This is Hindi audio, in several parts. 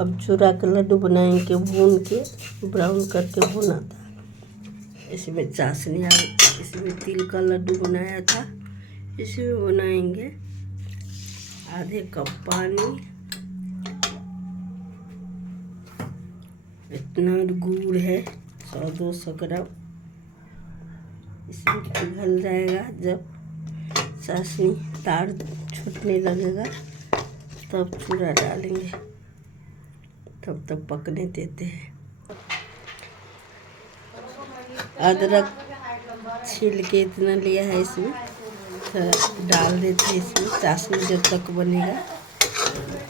अब चूड़ा का लड्डू बनाएंगे, भून के ब्राउन करके भुना था। इसमें चाशनी, इसमें तिल का लड्डू बनाया था, इसमें बनाएंगे आधे कप पानी, इतना गुड़ है 100-200 ग्राम। इसमें पिघल जाएगा, जब चाशनी तार छूटने लगेगा तब चूड़ा डालेंगे, तब तक पकने देते हैं। अदरक छील के इतना लिया है, इसमें थोड़ा डाल देते हैं। इसमें चाशनी जब तक बनेगा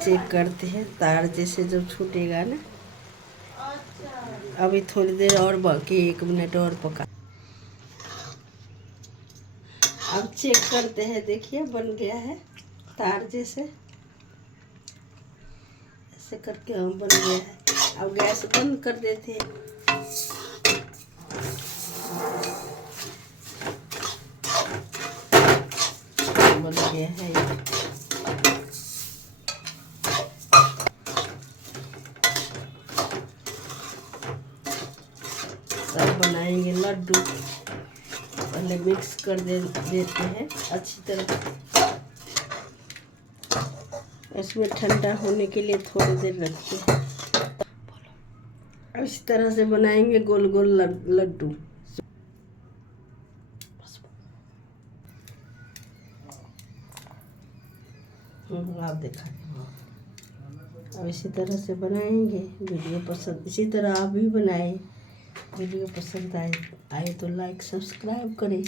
चेक करते हैं, तार जैसे जब छूटेगा ना। अभी थोड़ी देर और बाकी, 1 मिनट और पका। अब चेक करते हैं, देखिए बन गया है तार जैसे, ऐसे करके बन गया है। अब गैस बंद कर देते हैं। बन गया है ये। सब बनाएंगे लड्डू। पहले मिक्स कर देते हैं अच्छी तरह। इसमें ठंडा होने के लिए थोड़ी देर रखते हैं। इस तरह से बनाएंगे गोल गोल लड्डू। आप देखा, अब इसी तरह से बनाएंगे। वीडियो पसंद, इसी तरह आप भी बनाएं। वीडियो पसंद आए तो लाइक सब्सक्राइब करें।